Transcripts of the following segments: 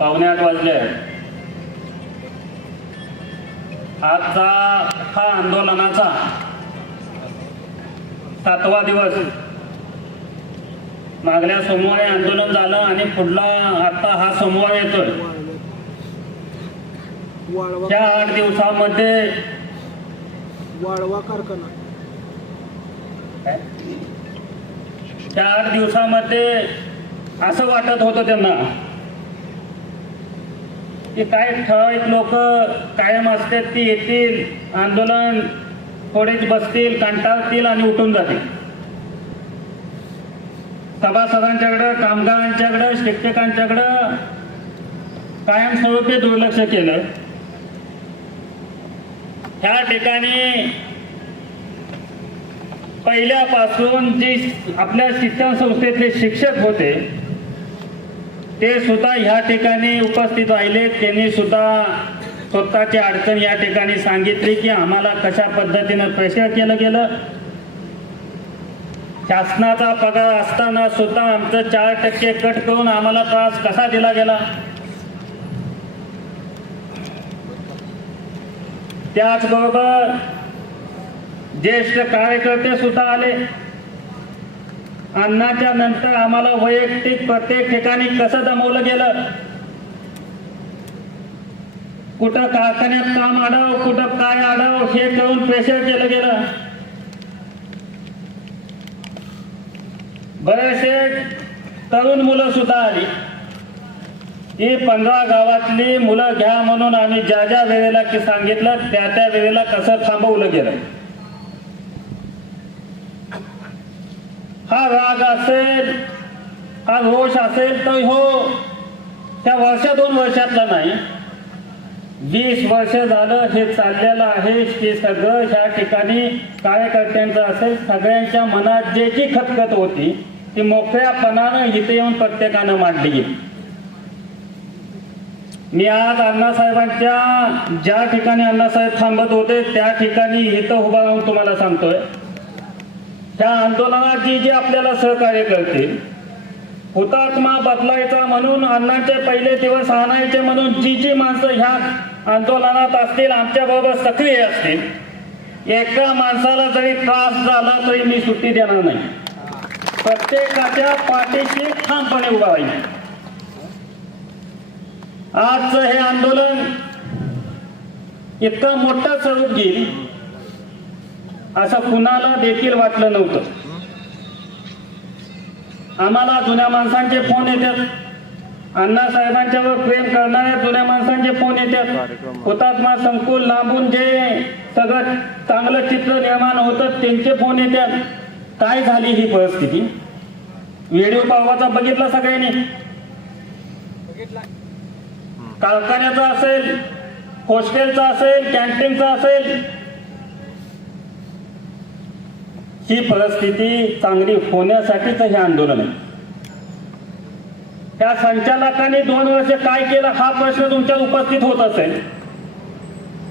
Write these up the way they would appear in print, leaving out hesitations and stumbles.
8:15 वाजले आहेत. आजचा हा आंदोलनाचा 7वा दिवस. मागल्या सोमवारी आंदोलन झालं आणि पुढला आता हा सोमवार येतोय. त्या 8 दिवसामध्ये वाळवा कारखाना त्या 8 दिवसामध्ये असं वाटत होतं त्यांना की काय ठराविक लोक कायम असतात, ती येतील, आंदोलन थोडेच बसतील, कंटाळतील आणि उठून जातील. सभासदांच्याकडं, कामगारांच्याकडं, शिक्षकांच्याकडं कायमस्वरूपी दुर्लक्ष केलं. ह्या ठिकाणी पहिल्यापासून जी आपल्या शिक्षण संस्थेतले शिक्षक होते ते सुद्धा ह्या ठिकाणी उपस्थित राहिले. त्यांनी सुद्धा स्वतःची अडचण या ठिकाणी सांगितली की आम्हाला कशा पद्धतीनं प्रेशर केलं गेलं. शासनाचा पगार असताना सुद्धा आमचं 4% कट करून आम्हाला त्रास कसा दिला गेला. त्याचबरोबर ज्येष्ठ कार्यकर्ते सुद्धा आले. अन्नाच्या नंतर आम्हाला वैयक्तिक प्रत्येक ठिकाणी कसं दमवलं गेलं. कुठं कारखान्यात काम आडाव, कुठं काय आडाव हे करून प्रेशर केलं गेलं. बरेचसे तरुण मुलं सुद्धा आली. ही 15 गावातली मुलं घ्या म्हणून आम्ही ज्या ज्या वेळेला की सांगितलं त्या त्या वेळेला कसं थांबवलं गेलं. हा राग असेल, हा रोष असेल तर हो त्या वर्ष 2 वर्षातला नाही, 20 वर्ष झालं हे चाललेलं आहे. ते सगळं ह्या ठिकाणी कार्यकर्त्यांचं असेल, सगळ्यांच्या मनात जे जी खतखत होती ती मोकळ्यापणानं इथे येऊन प्रत्येकानं मांडली गेली. मी आज अण्णासाहेबांच्या ज्या ठिकाणी अण्णासाहेब थांबत होते त्या ठिकाणी इथं उभा राहून तुम्हाला सांगतोय, त्या आंदोलनात जी जी आपल्याला सहकार्य करतील, हुतात्मा बदलायचा म्हणून अण्णांचे पहिले दिवस आणायचे म्हणून जी जी माणसं ह्या आंदोलनात असतील, आमच्या बरोबर सक्रिय असतील, एका माणसाला जरी त्रास झाला तरी मी सुट्टी देणार नाही. प्रत्येकाच्या पाठीशी ठामपणे उभा राहील. आजचं हे आंदोलन इतकं मोठं स्वरूप घेईल असं कुणाला देखील वाटलं नव्हतं. आम्हाला जुन्या माणसांचे फोन येतात, अण्णासाहेबांच्यावर प्रेम करणाऱ्या जुन्या माणसांचे फोन येतात. हुतात्मा संकुल लांबून जे सगळं चांगलं चित्र निर्माण होतं त्यांचे फोन येतात. काय झाली ही परिस्थिती? व्हिडिओ पाहवाचा बघितला सगळ्यांनी. कारखान्याचा असेल, हॉस्टेलचा असेल, कॅन्टीनचा असेल, ही परिस्थिती चांगली होण्यासाठीच हे आंदोलन आहे. त्या संचालकांनी 2 वर्ष काय केलं हा प्रश्न तुमच्या उपस्थित होत असेल.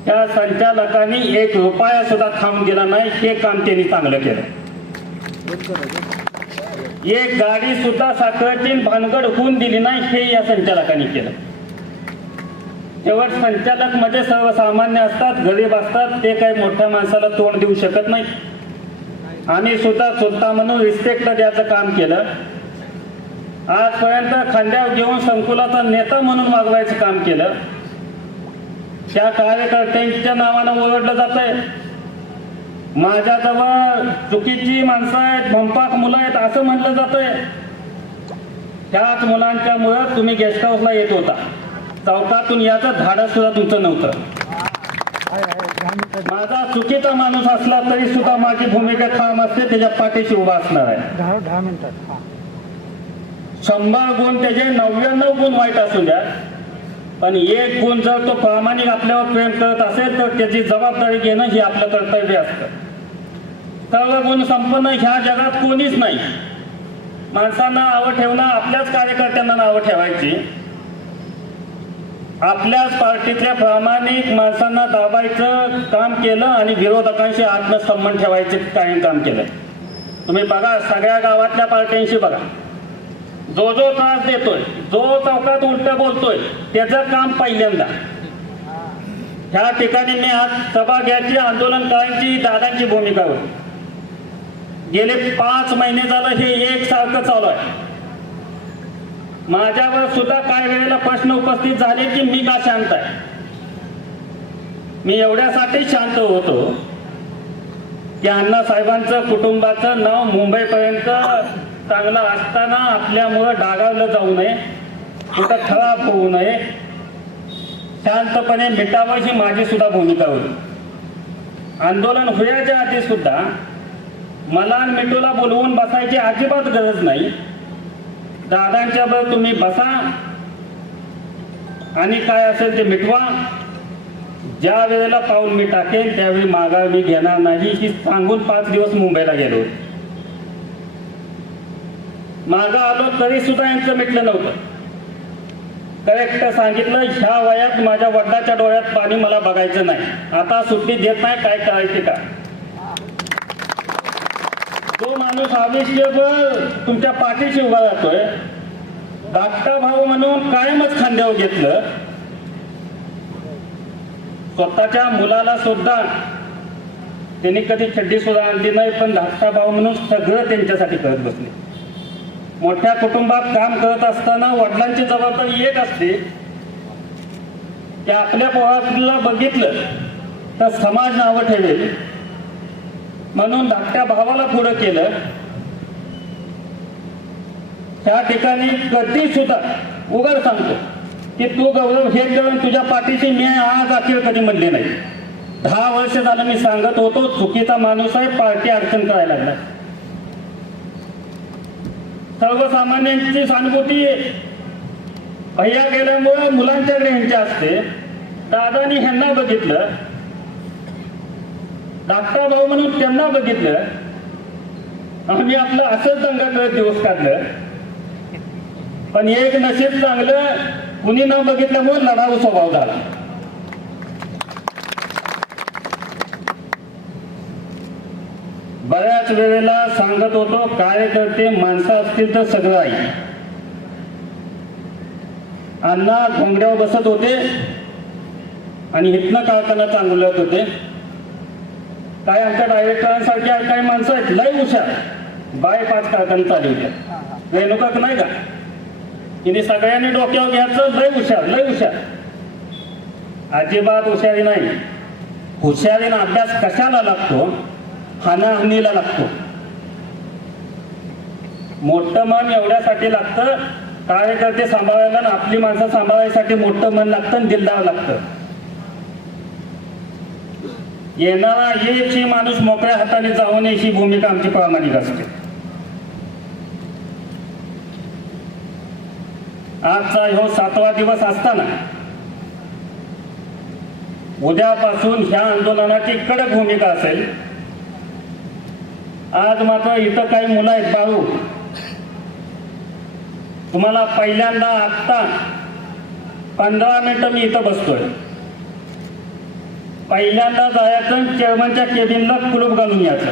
त्या संचालकांनी 1 रुपया सुद्धा थांब दिला नाही. हे काम त्यांनी चांगलं केलं. एक गाडी सुद्धा साखरेची भानगड होऊन दिली नाही हे या संचालकांनी केलं. शेवट संचालक मध्ये सर्वसामान्य असतात, गरीब असतात, ते काही मोठ्या माणसाला तोंड देऊ शकत नाही. आम्ही सुद्धा स्वतः म्हणून रिस्पेक्ट द्यायचं काम केलं. आजपर्यंत खांद्यावर घेऊन संकुलाचा नेता म्हणून वागवायचं काम केलं. त्या कार्यकर्त्यांच्या नावानं ओरडलं जातंय. माझ्याजवळ चुकीची माणसं आहेत, भंपाक मुलं आहेत असं म्हटलं जातंय. त्याच मुलांच्या मुळे तुम्ही गेस्ट हाऊसला येत होता. चौकातून याचं धाडस सुद्धा तुमचं नव्हतं. माझा चुकीचा माणूस असला तरी सुद्धा माझी भूमिका ठाम असते, त्याच्या पाठीशी उभा असणार आहे. 100 गुण त्याचे 99 गुण वाईट असू द्या, पण 1 गुण जर तो प्रामाणिक आपल्यावर प्रेम करत असेल तर त्याची जबाबदारी घेणं हे आपलं कर्तव्य असतं. सर्व गुण संपन्न ह्या जगात कोणीच नाही. माणसांना नावं ठेवणं, आपल्याच कार्यकर्त्यांना नावं ठेवायची, आपल्याच पार्टीतल्या प्रामाणिक माणसांना दाबायचं काम केलं आणि विरोधकांशी आत्मसंबंध ठेवायचे काही काम केलं. तुम्ही बघा, सगळ्या गावातल्या पार्ट्यांशी बघा, जो जो त्रास देतोय, जो चौकात उलट बोलतोय, त्याचं काम पहिल्यांदा. ह्या ठिकाणी मी आज सभा घ्यायची, आंदोलन करायची दादांची भूमिका होती. गेले 5 महिने झालं हे एकसारखं चालू आहे. माझ्यावर सुद्धा काही वेळेला प्रश्न उपस्थित झाले की मी का शांत आहे. मी एवढ्यासाठी शांत होतो की अण्णासाहेबांचं कुटुंबाचं नाव मुंबईपर्यंत चांगलं असताना आपल्यामुळं डागावलं जाऊ नये, कुठं खराब होऊ नये, शांतपणे मिटावं ही माझी सुद्धा भूमिका होती. आंदोलन होण्याच्या आधी सुद्धा मला आणि मिटूला बोलवून बसायची अजिबात गरज नाही. दादांच्या बरोबर तुम्ही बसा आणि काय असेल ते मिटवा. ज्या वेळेला पाऊल मी टाकेल त्यावेळी माघार मी घेणार नाही ही सांगून 5 दिवस मुंबईला गेलो. मागं आलो तरी सुद्धा यांचं मिटलं नव्हतं. करेक्ट सांगितलं, ह्या वयात माझ्या वडिलाच्या डोळ्यात पाणी मला बघायचं नाही, आता सुट्टी देत नाही, काय करायचे का. तो माणूस आयुष्यभर तुमच्या पाठीशी उभा राहतोय, धाकटा भाऊ म्हणून कायमच खांद्यावर घेतलं. स्वतःच्या मुलाला सुद्धा त्यांनी कधी चड्डी सुद्धा आणली नाही, पण धाकटा भाऊ म्हणून सगळं त्यांच्यासाठी करत बसले. मोठ्या कुटुंबात काम करत असताना वडिलांची जबाबदारी एक असते की आपल्या पोराला बघितलं तर समाज नावं ठेवेल म्हणून धाकट्या भावाला पुढं केलं. त्या ठिकाणी कधी सुद्धा उघड सांगतो की तू गौरव हे करून तुझ्या पाठीशी मी आज अखेर कधी म्हणले नाही. 10 वर्ष झालं मी सांगत होतो, चुकीचा माणूस आहे, पार्टी अडचण करायला लागला. सर्वसामान्यांची सहानुभूती भैया गेल्यामुळे मुलांच्याकडे ह्यांच्या असते. दादानी ह्यांना बघितलं, धाकटा भाऊ म्हणून त्यांना बघितलं. आम्ही आपलं असंच दंगा करत दिवस काढलं. पण एक नशीब चांगलं, कुणी न बघितल्यामुळे लढाऊ स्वभाव झाला. बऱ्याच वेळेला सांगत होतो, कार्यकर्ते माणसं असतील तर सगळं आहे. अण्णा घोंगड्यावर बसत होते आणि इथनं कारखाना चांगलत होते. काय आमच्या डायरेक्टरांसारख्या काही माणसं आहेत लय हुशार, बाय-5 कारखाने चालवल्या. रेणुका नाही का, तिने सगळ्यांनी डोक्यावर घ्यायचं, लय हुशार लय हुशार. अजिबात हुशारी नाही. हुशारीनं अभ्यास कशाला लागतो, हानाहानीला लागतो. मोठं मन एवढ्यासाठी लागतं, कार्यकर्ते सांभाळायला आणि आपली माणसं सांभाळायसाठी मोठं मन लागतं आणि दिलदार लागतं. येणारा एकही माणूस मोकळ्या हाताने जाऊ नये ही भूमिका आमची प्रामाणिक असते. आजचा ह्यो 7वा दिवस असताना उद्यापासून ह्या आंदोलनाची कडक भूमिका असेल. आज मात्र इथं काही मुलं आहेत बाळू, तुम्हाला पहिल्यांदा आत्ता 15 मिनिटं मी इथं बसतोय. पहिल्यांदा जायचं, चेअरमनच्या केबिनला कुलूप घालून यायचं.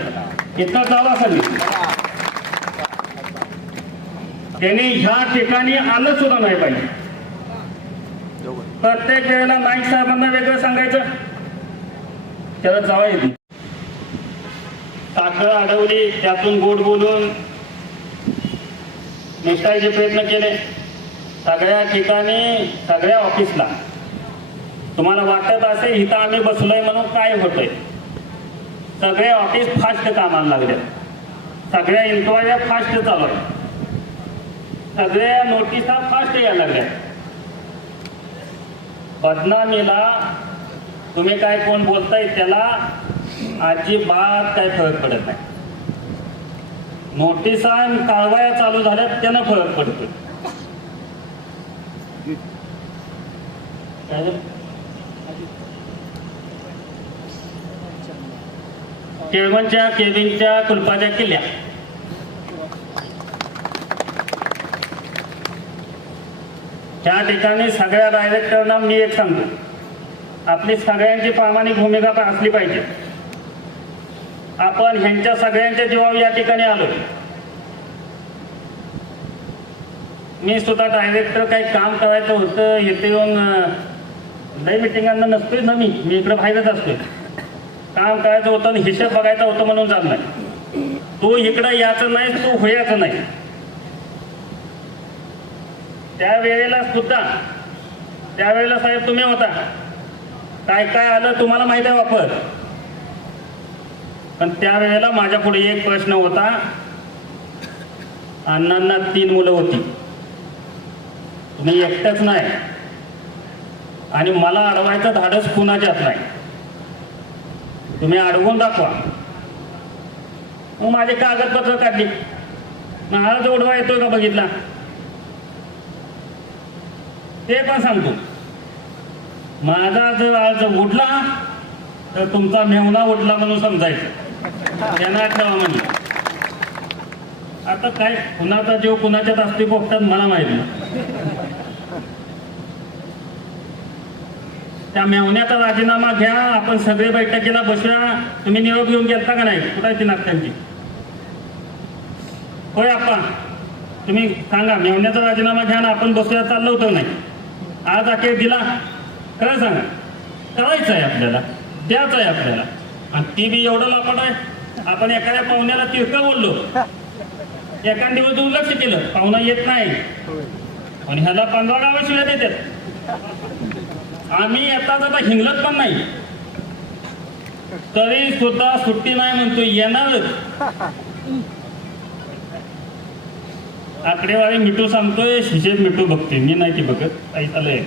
इथं जावा सगळी. त्यांनी ह्या ठिकाणी आलं सुद्धा नाही पाहिजे. प्रत्येक वेळेला नाईक साहेबांना वेगळं सांगायचं, त्याला जावा येते. साखर अडवली, त्यातून गोड बोलून निष्ठाचे प्रयत्न केले. सगळ्या ठिकाणी, सगळ्या ऑफिसला तुम्हाला वाटत असेल इथं आम्ही बसलोय म्हणून काय होतंय. सगळे ऑफिस फास्ट कामाला लागले, सगळ्या इन्क्वायऱ्या फास्ट चालू आहे, सगळ्या नोटिसा फास्ट यायला लागल्या. बदनामीला तुम्ही काय कोण बोलताय त्याला अजिबात काय फरक पडत नाही. नोटिसा कारवाया चालू झाल्या त्यानं फरक पडतो. चेअरमनच्या केबिनच्या कुलपाच्या किल्ल्या त्या ठिकाणी सगळ्या डायरेक्टरना मी एक सांगतो, आपली सगळ्यांची प्रामाणिक भूमिका असली पाहिजे. आपण ह्यांच्या सगळ्यांच्या जीवावर या ठिकाणी आलो. मी सुद्धा डायरेक्टर काही काम करायचं होतं इथे येऊन लई मिटिंगांना नसतोय ना, मी इकडे बाहेरच असतोय. काम करायचं होतं आणि हिशेब बघायचा होतं म्हणून जात नाही. तू इकडं यायचं नाही, तू होयाचं नाही. त्यावेळेला सुद्धा त्यावेळेला साहेब तुम्ही होता. काय काय आलं तुम्हाला माहिती आहे वापर. पण त्यावेळेला माझ्या पुढे एक प्रश्न होता. अण्णांना 3 मुलं होती, तुम्ही एकटंच नाही आणि मला अडवायचं धाडस कुणाच्यात नाही. तुम्ही अडवून दाखवा. मग माझे कागदपत्र काढली. आज ओढवा येतोय का बघितला ते पण सांगतो. माझा जर आज उठला तर तुमचा मेहुणा उठला म्हणून समजायचं. त्यांना ठेवा म्हणजे आता काय कुणाचा जीव कुणाच्यात असते पोपटात मला माहित नाही. त्या मेहुण्याचा राजीनामा घ्या. आपण सगळे बैठकीला बसूया. तुम्ही निरोप घेऊन गेलता का नाही? कुठायची नागत्यांची होय आप्पा, तुम्ही सांगा मेहुण्याचा राजीनामा घ्या ना आपण बसूया. चाललं होतं नाही. आज अखेर दिला. खरं सांगा करायचं आहे आपल्याला, द्यायचं आहे आपल्याला. आणि ती बी एवढं लापट आहे. आपण एखाद्या पाहुण्याला तिरकं बोललो, एका दिवस दुर्लक्ष केलं, पाहुणा येत नाही आणि ह्याला 15 गावं शिव्या देतात. आम्ही येतात आता हिंगलत पण नाही तरी सुद्धा सुट्टी नाही म्हणतो. येणारच. आकडेवारी मिठू सांगतोय, हिशेब मिठू बघते. मी नाही ती बघत. काही चालय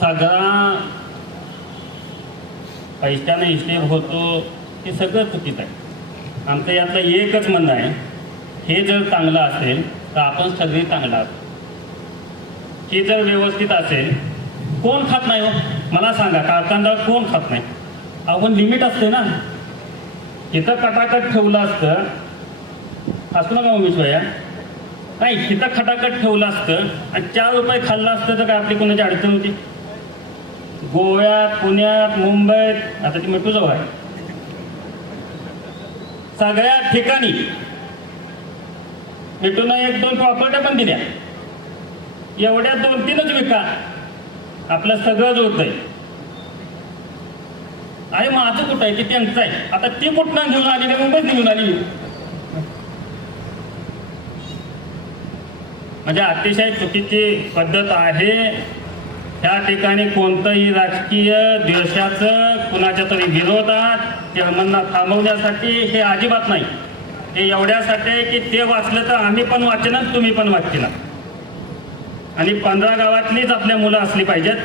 सगळा पैशाने हिशेब होतो हे सगळं चुकीचं आहे. आमचं यातलं एकच म्हणणं आहे, हे जर चांगलं असेल तर आपण सगळे चांगलं असतो. हे जर व्यवस्थित असेल, कोण खात नाही हो मला सांगा. कारखानदार कोण खात नाही? आपण लिमिट असते ना. इथं खटाखट ठेवलं असतं, असतो ना का उमेश भैया? नाही, तिथं खटाखट ठेवलं असतं आणि 4 रुपये खाल्लं असतं तर काय आपली कोणाची अडचण होती? गोव्यात, पुण्यात, मुंबईत, आता ती मिठू जवळ आहे, सगळ्या ठिकाणी मिठून 1-2 प्रॉपर्ट्या पण दिल्या. एवढ्या 2-3च विका, आपलं सगळं जोडतंय. अरे माझं कुठं आहे? ते त्यांचं आहे. आता ती कुठनं घेऊन आली? मुंबईत घेऊन आली. म्हणजे अतिशय चुकीची पद्धत आहे. त्या ठिकाणी कोणतंही राजकीय द्वेषाचं कुणाच्या तरी विरोधात चेअरमनना थांबवण्यासाठी हे अजिबात नाही. हे एवढ्यासाठी आहे की ते वाचलं तर आम्ही पण वाचणार, तुम्ही पण वाचणार. आणि 15 गावातलीच आपल्या मुलं असली पाहिजेत.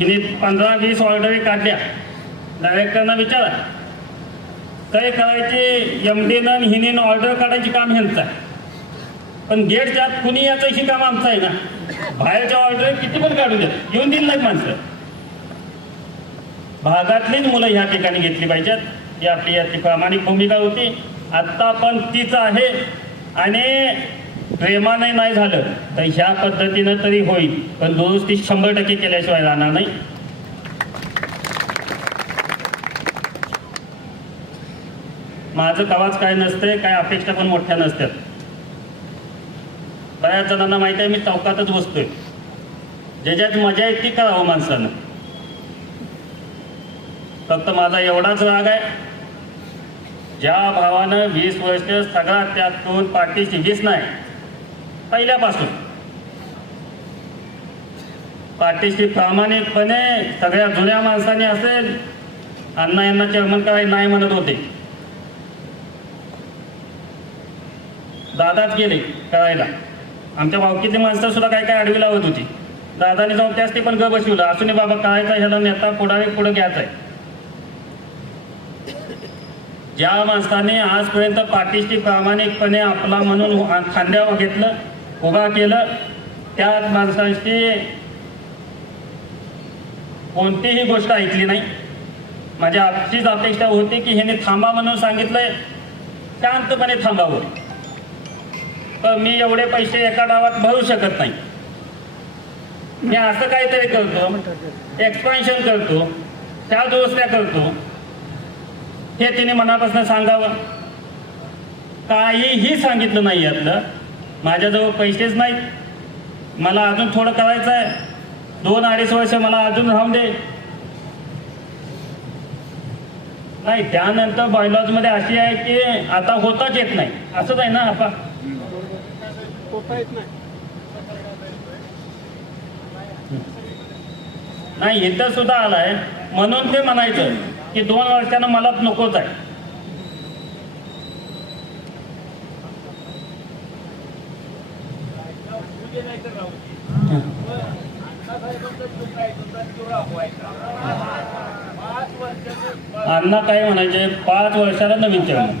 हिने 15-20 ऑर्डरी काढल्या. डायरेक्टरना विचारा, काय करायचे एमडीनं हिने ऑर्डर काढायची काम ह्यांचं आहे. पण गेटच्या आत कुणी याचं ही काम आमचं आहे ना. बाहेरच्या ऑर्डर किती पण काढू द्या, येऊन दिली नाहीत माणसं. भागातलीच मुलं ह्या ठिकाणी घेतली पाहिजेत. ही आपली याची प्रामाणिक भूमिका होती. आत्ता पण तीच आहे. आणि प्रेमाने नाही झालं तर ह्या पद्धतीनं तरी होईल, पण दुरुस्ती 100% केल्याशिवाय राहणार नाही. माझं कवाच काय नसतंय, काय अपेक्षा पण मोठ्या नसतात. बऱ्याच जणांना माहिती आहे मी चौकातच बसतोय. ज्याच्यात मजा येते करावं माणसानं. फक्त माझा एवढाच राग आहे, ज्या भावानं 20 वर्ष सगळा त्यातून पाठीशी 20 नाही पहिल्यापासून पाठीशी प्रामाणिकपणे सगळ्या जुन्या माणसांनी असेल, अण्णा यांना चेअरमन करायला नाही म्हणत होते, दादाच गेले करायला. आमच्या भावकीतली माणसं सुद्धा काय काय आडवी लावत होती. दादाने जाऊन त्याच ते पण ग बसवलं. असून बाबा करायचा, ह्याला नेता पुढारी पुढे घ्यायचा आहे. ज्या माणसाने आजपर्यंत पाठीशी प्रामाणिकपणे आपला म्हणून खांद्यावर घेतलं, उभा केलं, त्याच माणसाची कोणतीही गोष्ट ऐकली नाही. माझी आजचीच अपेक्षा होती की ह्याने थांबा म्हणून सांगितलंय, शांतपणे थांबावं. तर मी एवढे पैसे एका डावात भरू शकत नाही. मी असं काहीतरी करतो, एक्सपान्शन करतो, त्या दुरुस्त्या करतो, हे तिने मनापासून सांगावं. काहीही सांगितलं नाही यातलं. माझ्याजवळ पैसेच नाहीत, मला अजून थोडं करायचं आहे, 2-2.5 वर्ष मला अजून राहून दे. नाही, त्यानंतर बायलॉजमध्ये अशी आहे की आता होताच येत नाही, असंच आहे ना आपण. नाही, इथं सुद्धा आलाय म्हणून ते म्हणायचं की 2 वर्षानं मला नकोच आहे. अण्णा काय म्हणायचे, 5 वर्षाला नवीन चेअरमन.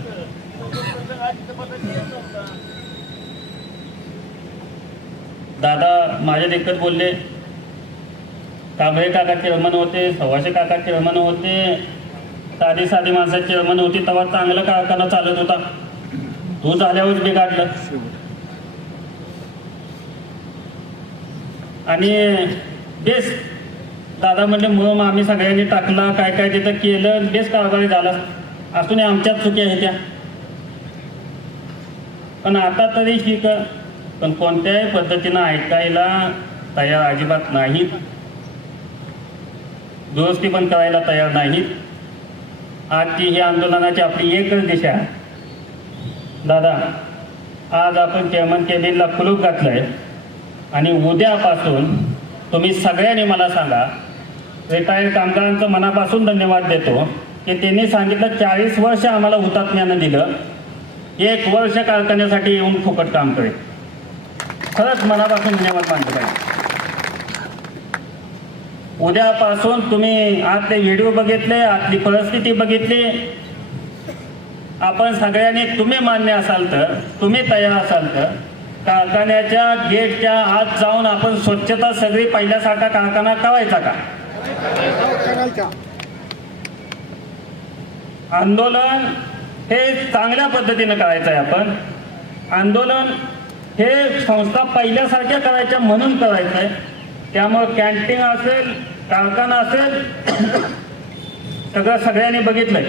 दादा माझ्या देखत बोलले, कांबळे काका चेअरमन होते, सव्वाशे काका चेअरमन होते, साधी माणसं चेअरमन होती, तेव्हा चांगलं कारखाना चालत होता. तू झाल्यावर बिघाडलं. आणि बेस दादा म्हणजे मग आम्ही सगळ्यांनी टाकला, काय काय तिथं केलं, बेस कारभारी झाला. असून आमच्याच चुकी आहे त्या. पण आता तरी शिक, पण कोणत्याही पद्धतीनं ऐकायला तयार अजिबात नाहीत, दुरुस्ती पण करायला तयार नाहीत. आजची ही आंदोलनाची आपली एकच दिशा आहे. दादा, आज आपण चेअरमन केबिनला कुलूप घातलंय आणि उद्यापासून तुम्ही सगळ्यांनी मला सांगा, रिटायर्ड कामगारांचं मनापासून धन्यवाद देतो की त्यांनी सांगितलं 40 वर्ष आम्हाला हुतात्म्यानं दिलं, 1 वर्ष कारखान्यासाठी येऊन फुकट काम करेल. खरंच मनापासून धन्यवाद मानतो पाहिजे. उद्यापासून तुम्ही आतले व्हिडिओ बघितले, आतली परिस्थिती बघितली, आपण सगळ्यांनी तुम्ही मान्य असाल तर, तुम्ही तयार असाल तर कारखान्याच्या गेटच्या आत जाऊन आपण स्वच्छता सगळी पहिल्यासारखा कारखाना करायचा का? आंदोलन हे चांगल्या पद्धतीनं करायचं आहे. आपण आंदोलन हे संस्था पहिल्यासारख्या करायच्या म्हणून करायचं आहे. त्यामुळे कॅन्टीन असेल, कारखाना असेल, सगळ्यांनी बघितलंय.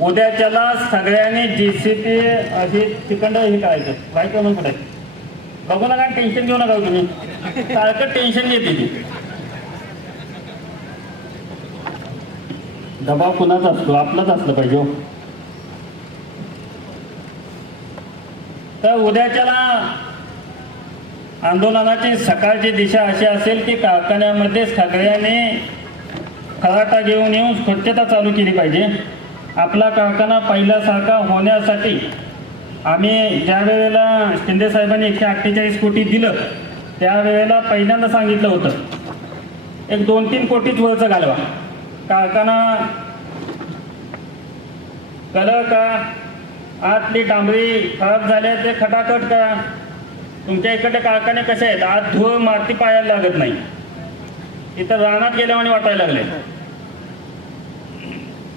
उद्याच्याला सगळ्यांनी JCP अशी तिकडं हे करायचं. बाईक म्हणून कुठे बघू नका, टेन्शन घेऊ नका तुम्ही, सारखं टेन्शन घेते ती. दबाव कुणाचा असतो? आपलाच असलं पाहिजे. तर उद्याच्याला आंदोलनाची सकाळची दिशा अशी असेल की कारखान्यामध्ये सगळ्यांनी खराटा घेऊन येऊन स्वच्छता चालू केली पाहिजे. आपला कारखाना पहिल्यासारखा होण्यासाठी आम्ही ज्या वेळेला शिंदे साहेबांनी 148 कोटी दिलं, त्यावेळेला पहिल्यांदा सांगितलं होतं, एक 2-3 कोटीच वरचं घालवा. कारखाना कलर का, आतली डांबरी खराब झाल्या ते खटाखट करा. तुमच्या इकडे कारखाने कसे आहेत, आज धूळ माती पायाला लागत नाही, इथं रानात गेल्यावानी वाटायला लागले.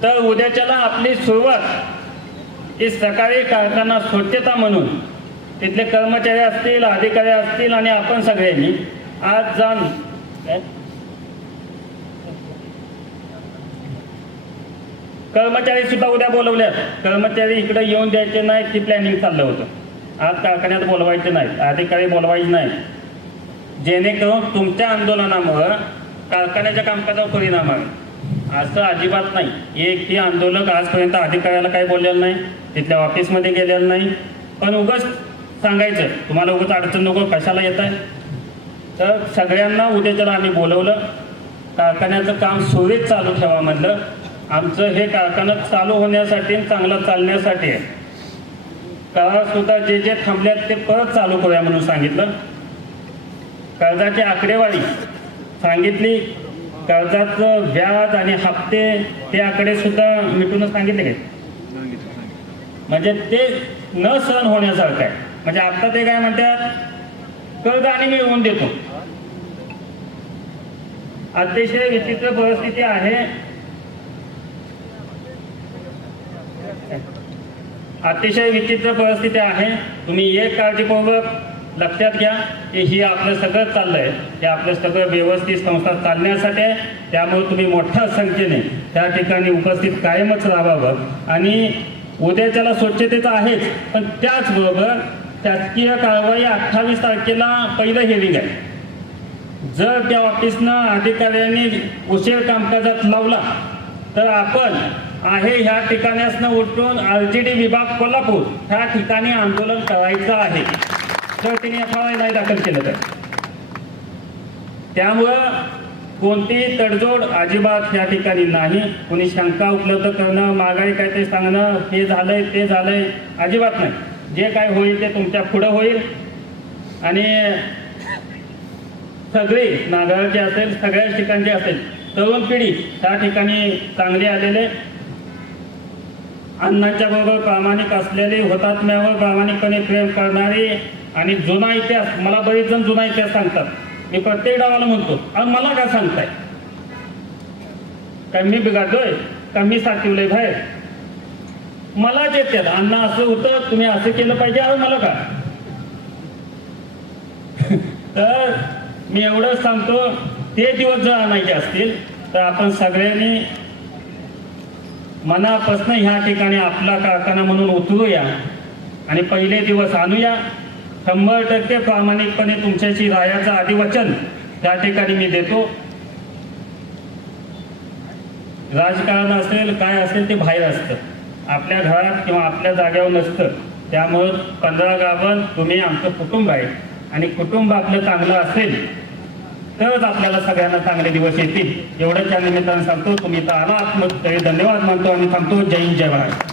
तर उद्याच्याला आपली सुरुवात ही सकाळी कारखाना स्वच्छता म्हणून तिथले कर्मचारी असतील, अधिकारी असतील आणि आपण सगळ्यांनी आज जाऊन कर्मचारी सुद्धा उद्या बोलवल्यात. कर्मचारी इकडे येऊन द्यायचे नाहीत, ती प्लॅनिंग चाललं होतं. आज कारखान्यात बोलवायचे नाहीत, अधिकारी बोलवायचे नाहीत, जेणेकरून तुमच्या आंदोलनामुळं कारखान्याच्या कामकाजावर परिणाम आहे. असं अजिबात नाही. एकही आंदोलक आजपर्यंत अधिकाऱ्याला काही बोललेलं नाही, तिथल्या ऑफिसमध्ये गेलेलं नाही. पण उगाच सांगायचं तुम्हाला उगाच अडचण नको, कशाला येत आहे. तर सगळ्यांना उद्याच्याला आम्ही बोलवलं, कारखान्याचं काम सुरळीत चालू ठेवा म्हटलं. आमचं हे कारखाना चालू होण्यासाठी, चांगलं चालण्यासाठी आहे. करारसुद्धा जे थांबल्यात ते परत चालू करूया म्हणून सांगितलं. कर्जाची आकडेवारी सांगितली, कर्जाचं व्याज आणि हप्ते ते आकडे सुद्धा मिटून सांगितले काय, म्हणजे ते न सहन होण्यासारखं आहे. म्हणजे आता ते काय म्हणतात, कर्ज आणि मिळवून देतो. अतिशय विचित्र परिस्थिती आहे. अतिशय विचित्र परिस्थिती आहे. तुम्ही एक काळजीपूर्वक लक्षात घ्या की ही आपलं सगळं चाललंय, हे आपलं सगळं व्यवस्थित संस्था चालण्यासाठी आहे. त्यामुळे तुम्ही मोठ्या संख्येने त्या ठिकाणी उपस्थित कायमच राहावं आणि उद्याच्याला स्वच्छतेचं आहेच, पण त्याचबरोबर शासकीय कारवाई 28 तारखेला पहिलं हेरिंग आहे. जर त्या ऑफिसनं अधिकाऱ्यांनी उशीर कामकाजात लावला तर आपण आहे ह्या ठिकाणासनं उठून RTD विभाग कोल्हापूर ह्या ठिकाणी आंदोलन करायचं आहे, जर त्यांनी FIR नाही दाखल केलं तर. त्यामुळं कोणतीही तडजोड अजिबात या ठिकाणी नाही. कोणी शंका उपलब्ध करणं, माघारी काय ते सांगणं, हे झालंय ते झालंय, अजिबात नाही. जे काय होईल ते तुमच्या पुढं होईल. आणि सगळे नागाळचे असेल, सगळ्याच ठिकाणचे असेल, तरुण पिढी त्या ठिकाणी चांगली आलेले, अण्णांच्या बरोबर प्रामाणिक असलेले, हुतात्म्यावर प्रामाणिकपणे प्रेम करणारे. आणि जुना इतिहास, मला बरेच जण जुना इतिहास सांगतात, मी प्रत्येक डावाला म्हणतो, आणि मला काय सांगताय, काय मी बिघडलोय का, मी साठवलंय बाहेर, मलाच येतात. अण्णा असं होतं, तुम्ही असं केलं पाहिजे, अरे मला का. तर मी एवढंच सांगतो, ते दिवस जर आणायचे असतील तर आपण सगळ्यांनी मनापासून ह्या ठिकाणी आपला कारखाना म्हणून उतरूया आणि पहिले दिवस आणूया. 100% प्रामाणिकपणे तुमच्याशी राहायचं आदिवचन त्या ठिकाणी मी देतो. राजकारण असेल काय असेल ते बाहेर असतं, आपल्या घरात किंवा आपल्या जागेवर नसतं. त्यामुळं 15 गावं तुम्ही आमचं कुटुंब आहे आणि कुटुंब आपलं चांगलं असेल तरच आपल्याला सगळ्यांना चांगले दिवस येतील. एवढंच या निमित्तानं सांगतो. तुम्ही इथं आलात, मग तरी धन्यवाद मानतो आणि सांगतो. जय हिंद, जय महाराष्ट्र.